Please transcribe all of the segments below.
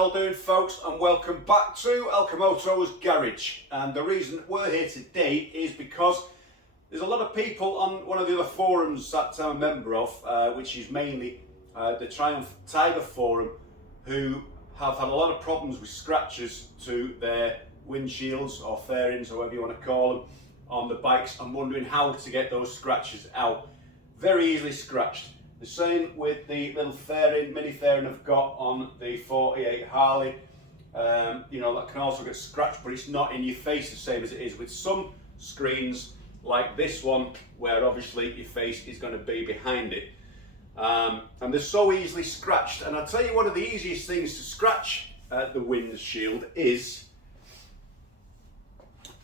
all doing, folks, and welcome back to ALCHEMOTO's garage. And the reason we're here today is because there's a lot of people on one of the other forums that I'm a member of, which is mainly the Triumph Tiger forum, who have had a lot of problems with scratches to their windshields or fairings or whatever you want to call them on the bikes, and wondering how to get those scratches out. Very easily scratched. The same with the little fairing, mini fairing I've got on the 48 Harley. You know, that can also get scratched, but it's not in your face the same as it is with some screens like this one, where obviously your face is going to be behind it. And they're so easily scratched. And I'll tell you, one of the easiest things to scratch the windshield is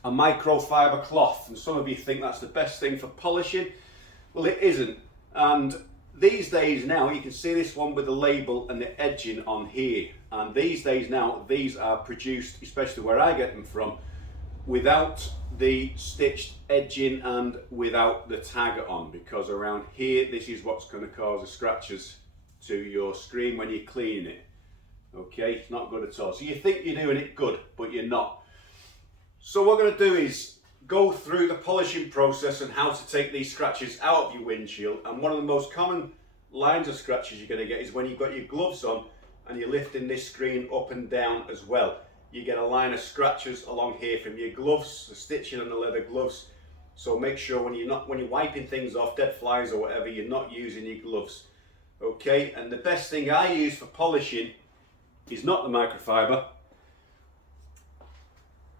a microfiber cloth. And some of you think that's the best thing for polishing. Well, it isn't. And these days now, you can see this one with the label and the edging on here. And these days now, these are produced, especially where I get them from, without the stitched edging and without the tag on, because around here, this is what's going to cause the scratches to your screen when you're cleaning it. Okay, it's not good at all. So you think you're doing it good, but you're not. So what we're going to do is go through the polishing process and how to take these scratches out of your windshield. And one of the most common lines of scratches you're going to get is when you've got your gloves on and you're lifting this screen up and down as well. You get a line of scratches along here from your gloves, the stitching on the leather gloves. So make sure when you're wiping things off, dead flies or whatever, you're not using your gloves. Okay, and the best thing I use for polishing is not the microfiber,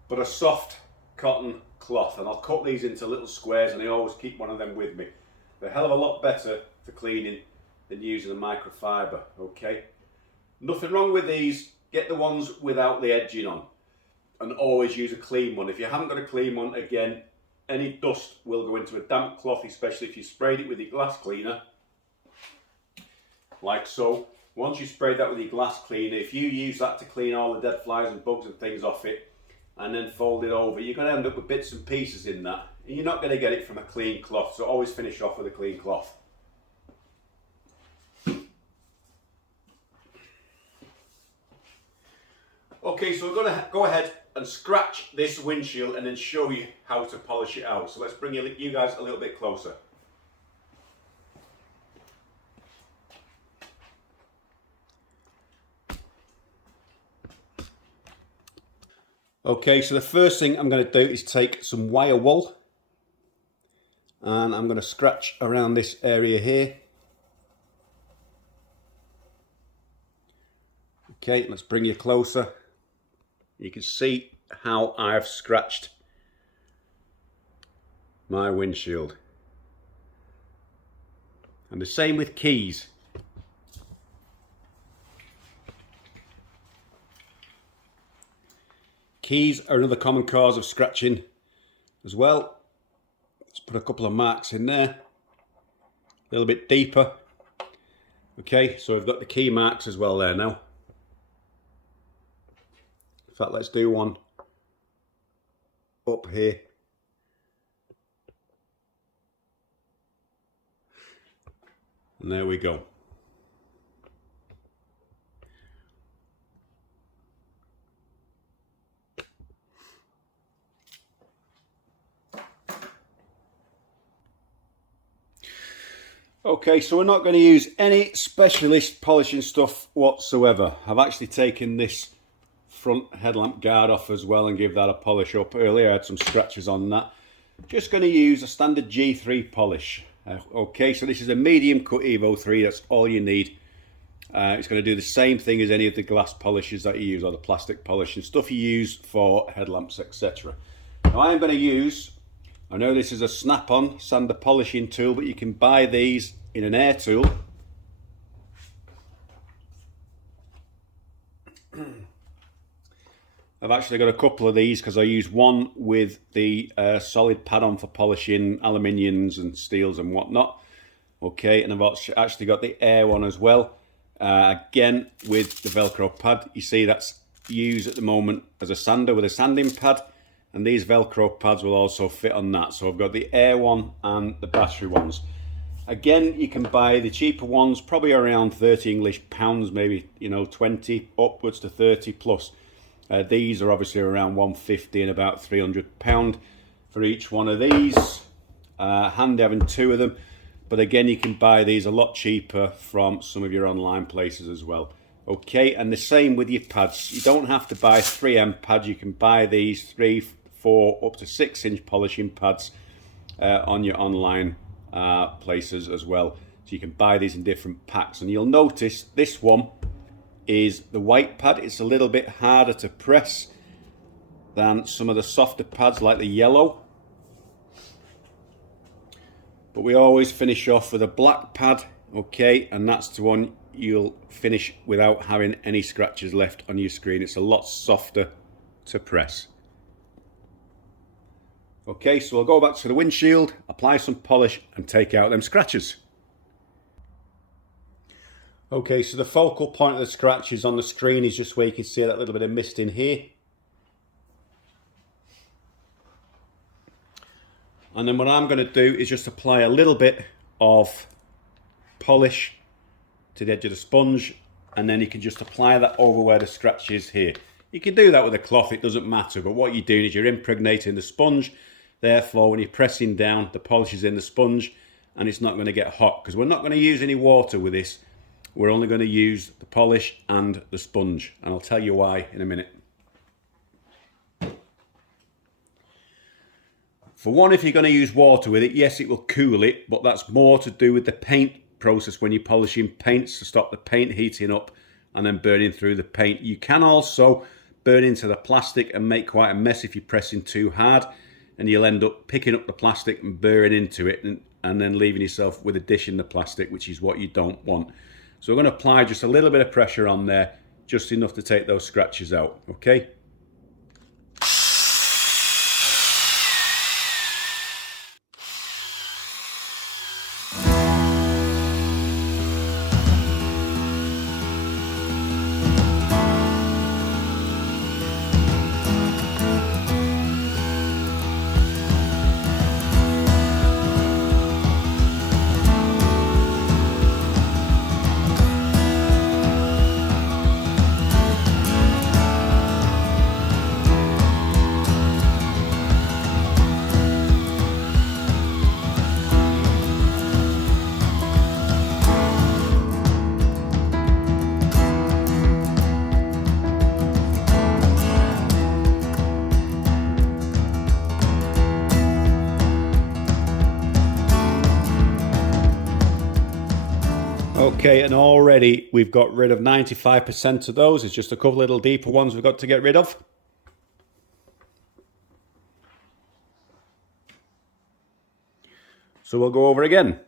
but a soft cotton cloth. And I'll cut these into little squares, and I always keep one of them with me. They're a hell of a lot better for cleaning than using a microfiber. Okay, nothing wrong with these. Get the ones without the edging on, and always use a clean one. If you haven't got a clean one, again, any dust will go into a damp cloth, especially if you sprayed it with your glass cleaner, like so. Once you sprayed that with your glass cleaner, if you use that to clean all the dead flies and bugs and things off it, and then fold it over, you're going to end up with bits and pieces in that, and you're not going to get it from a clean cloth. So always finish off with a clean cloth. Okay, so we're going to go ahead and scratch this windshield and then show you how to polish it out. So let's bring you guys a little bit closer. Okay, so the first thing I'm going to do is take some wire wool, and I'm going to scratch around this area here. Okay, let's bring you closer. You can see how I've scratched my windshield. And the same with keys. Keys are another common cause of scratching as well. Let's put a couple of marks in there, a little bit deeper. Okay, so we've got the key marks as well there now. In fact, let's do one up here. And there we go. Okay, so we're not going to use any specialist polishing stuff whatsoever. I've actually taken this front headlamp guard off as well and give that a polish up. Earlier I had some scratches on that. Just going to use a standard G3 polish. Okay, so this is a medium cut Evo 3, that's all you need. It's going to do the same thing as any of the glass polishes that you use, or the plastic polish and stuff you use for headlamps, etc. Now I'm going to use, I know this is a snap-on sander polishing tool, but you can buy these in an air tool. I've actually got a couple of these because I use one with the solid pad on for polishing aluminiums and steels and whatnot. Okay, and I've actually got the air one as well. Again, with the Velcro pad. You see that's used at the moment as a sander with a sanding pad. And these Velcro pads will also fit on that. So I've got the air one and the battery ones. Again, you can buy the cheaper ones, probably around 30 English pounds, maybe, you know, 20 upwards to 30 plus. These are obviously around 150 and about £300 for each one of these. Handy having two of them. But again, you can buy these a lot cheaper from some of your online places as well. Okay, and the same with your pads. You don't have to buy 3M pads. You can buy these 3, 4, up to 6-inch polishing pads on your online places as well. So you can buy these in different packs. And you'll notice this one is the white pad. It's a little bit harder to press than some of the softer pads like the yellow. But we always finish off with a black pad, okay, and that's the one you'll finish without having any scratches left on your screen. It's a lot softer to press. Okay, so I'll go back to the windshield, apply some polish and take out them scratches. Okay, so the focal point of the scratches on the screen is just where you can see that little bit of mist in here. And then what I'm going to do is just apply a little bit of polish to the edge of the sponge, and then you can just apply that over where the scratch is here. You can do that with a cloth, it doesn't matter, but what you're doing is you're impregnating the sponge. Therefore, when you're pressing down, the polish is in the sponge and it's not going to get hot, because we're not going to use any water with this. We're only going to use the polish and the sponge, and I'll tell you why in a minute. For one, if you're going to use water with it, yes, it will cool it, but that's more to do with the paint process when you're polishing paints, to stop the paint heating up and then burning through the paint. You can also burn into the plastic and make quite a mess if you're pressing too hard, and you'll end up picking up the plastic and burning into it and then leaving yourself with a dish in the plastic, which is what you don't want. So we're going to apply just a little bit of pressure on there, just enough to take those scratches out, okay? Okay, and already we've got rid of 95% of those. It's just a couple little deeper ones we've got to get rid of. So we'll go over again.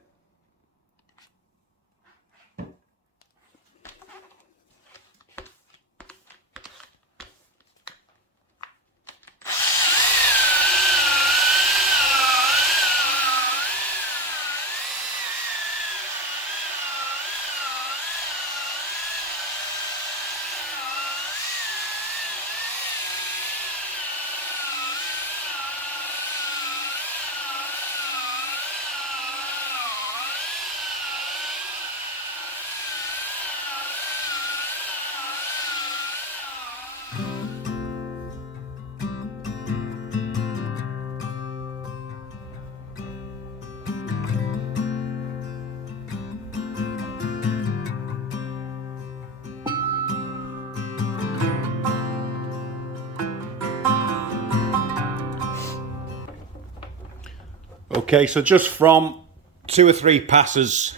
Okay, so just from 2 or 3 passes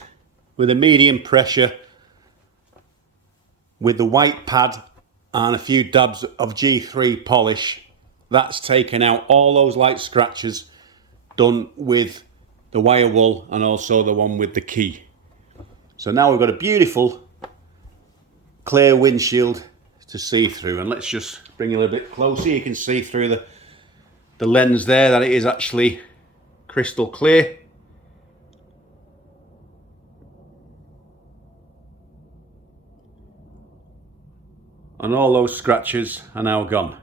with a medium pressure with the white pad and a few dabs of G3 polish, that's taken out all those light scratches done with the wire wool and also the one with the key. So now we've got a beautiful clear windshield to see through, and let's just bring it a little bit closer. You can see through the lens there that it is actually crystal clear. And all those scratches are now gone.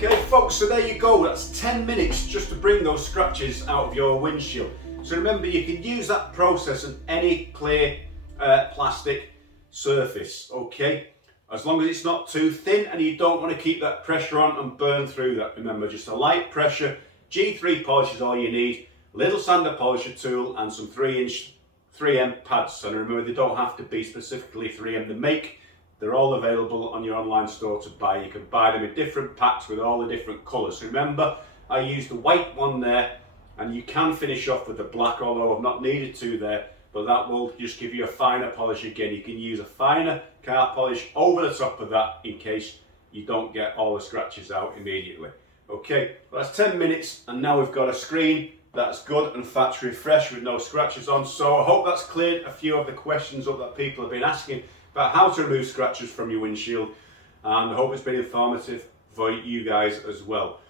Okay folks, so there you go, that's 10 minutes just to bring those scratches out of your windshield. So remember, you can use that process on any clear plastic surface, okay? As long as it's not too thin and you don't want to keep that pressure on and burn through that. Remember, just a light pressure, G3 polish is all you need, a little sander polisher tool and some 3-inch 3M pads. And remember, they don't have to be specifically 3M. They're all available on your online store to buy. You can buy them in different packs with all the different colours. Remember, I used the white one there, and you can finish off with the black, although I've not needed to there, but that will just give you a finer polish again. You can use a finer car polish over the top of that in case you don't get all the scratches out immediately. Okay, well, that's 10 minutes, and now we've got a screen that's good and factory fresh with no scratches on. So I hope that's cleared a few of the questions up that people have been asking about how to remove scratches from your windshield, and I hope it's been informative for you guys as well.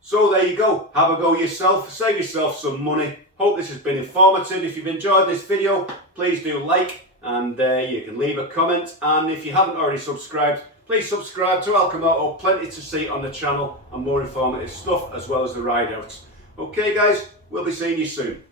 So there you go, have a go yourself, save yourself some money. Hope this has been informative. If you've enjoyed this video, please do like, and you can leave a comment, and if you haven't already subscribed, please subscribe to ALCHEMOTO. Plenty to see on the channel and more informative stuff, as well as the ride outs. Okay guys, we'll be seeing you soon.